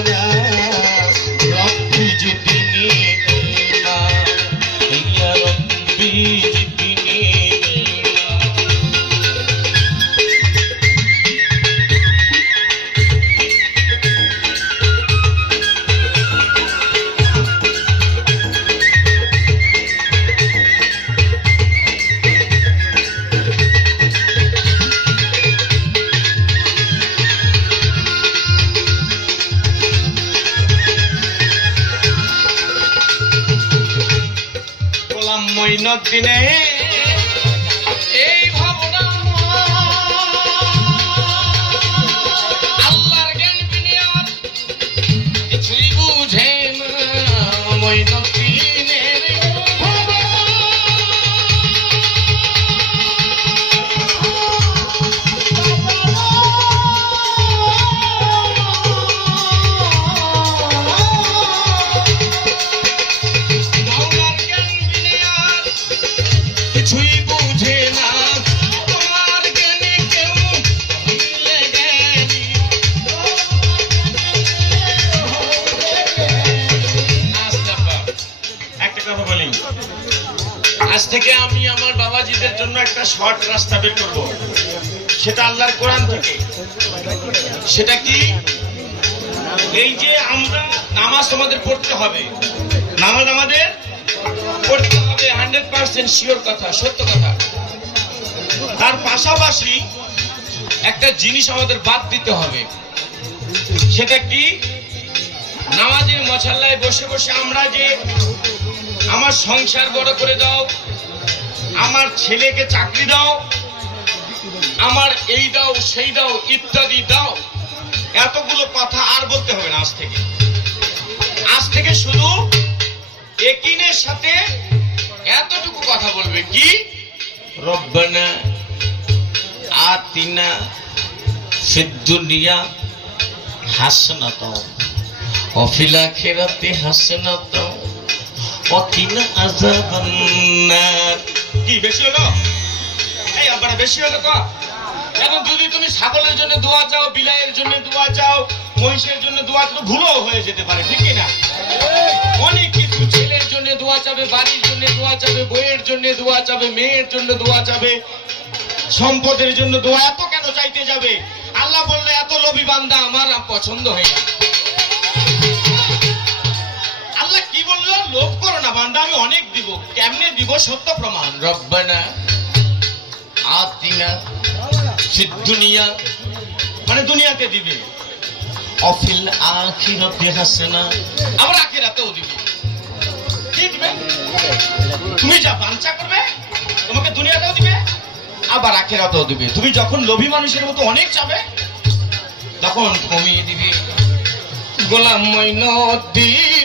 व्यास মঈনুদ্দিনে আজ থেকে আমি আমার বাবাজিদের জন্য একটা শর্ট রাস্তা বের করব। সেটা আল্লাহর কোরআন থেকে। সেটা কি? এই যে আমরা নামাজ আমাদের পড়তে হবে। নামাজ আমাদের পড়তে হবে, হান্ড্রেড পার্সেন্ট শিওর কথা, সত্য কথা। তার পাশাপাশি একটা জিনিস আমাদের বাদ দিতে হবে। সেটা কি? নামাজের মশাল্লায় বসে বসে আমরা যে আমার সংসার বড় করে দাও। আমার ছেলেকে চাকরি দাও। আমার এই দাও, সেই দাও, ইত্যাদি দাও। এতগুলো কথা আর বলতে হবে না আজ থেকে। আজ থেকে শুধু একিনের সাথে এতটুকু কথা বলবে কি? রব্বানা আতিনা ফিদ্দুনিয়া হাসনাতাও অফিল আখিরাতি হাসনাতাও অকিনা আযাবান্নার কি, বেশি হলো? এই আবার বেশি হলো তো? এখন যদি তুমি ছাগলের জন্য দোয়া চাও, বিলাইয়ের জন্য দোয়া চাও, মহিষের জন্য দোয়া চাও ভুলও হয়ে যেতে পারে, ঠিক না? অনেক কিছু ছেলের জন্য দোয়া চাবে, বাড়ির জন্য দোয়া চাবে, বইয়ের জন্য দোয়া চাবে, মেয়ের জন্য দোয়া চাবে। সম্পদের জন্য দোয়া এত কেন চাইতে যাবে? আল্লাহ বললে, এত লোভী বান্দা আমার পছন্দ হয় না। লোভ করো না বান্দা আমি অনেক দিব। কেমনে দিব সত্য প্রমাণ? রব্বানা আতিনা দুনিয়া। মানে দুনিয়াতে দিবে। অফিল আখিরাতে হাসানা। আবার আখিরাতেও দিবে। কি দিবে? তুমি যা বাঞ্ছা করবে তোমাকে দুনিয়াতেও দিবে আবার আখিরাতেও দিবে। তুমি যখন লোভী মানুষের মতো অনেক চাবে তখন কমিয়ে দিবে। গোলাম মঈনুদ্দিনের